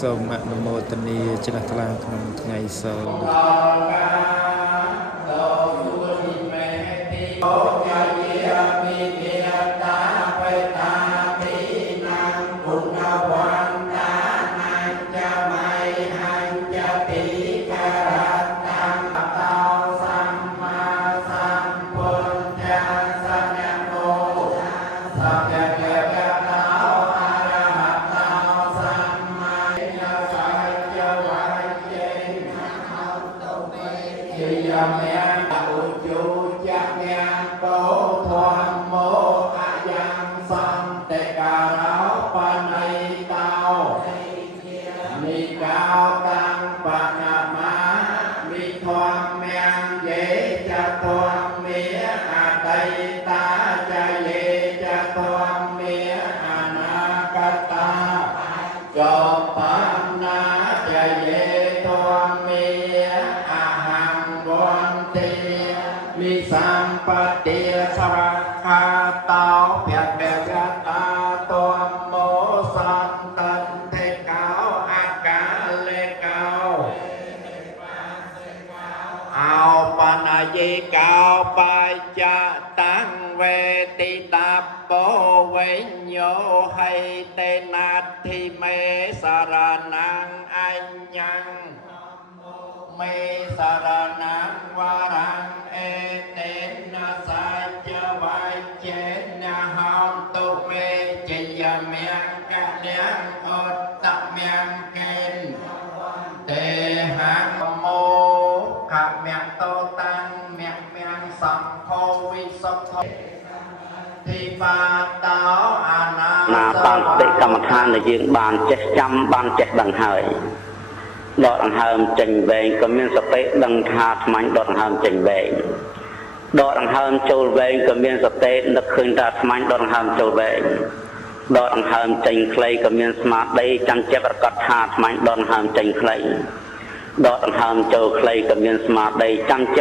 សូមអនុមោទនាជ្រះថ្លាក្នុងថ្ងៃសូបានបតិកម្មដ្ឋានដែលយើងបានចេះចាំបានចេះដឹងហើយដកដង្ហើមចេញវែងក៏មានសតិដឹងថាថ្មាញ់ដកដង្ហើមចេញវែងដកដង្ហើមចូលវែងក៏មានសតិនឹកឃើញថាថ្មាញ់ដកដង្ហើមចូលវែងដកដង្ហើមចេញខ្លីក៏មានស្មារតីចាំចិត្តប្រកាសថាថ្មាញ់ដកដង្ហើមចេញខ្លីដកដង្ហើមចូលខ្លីក៏មានស្មារតីចាំចិត្ត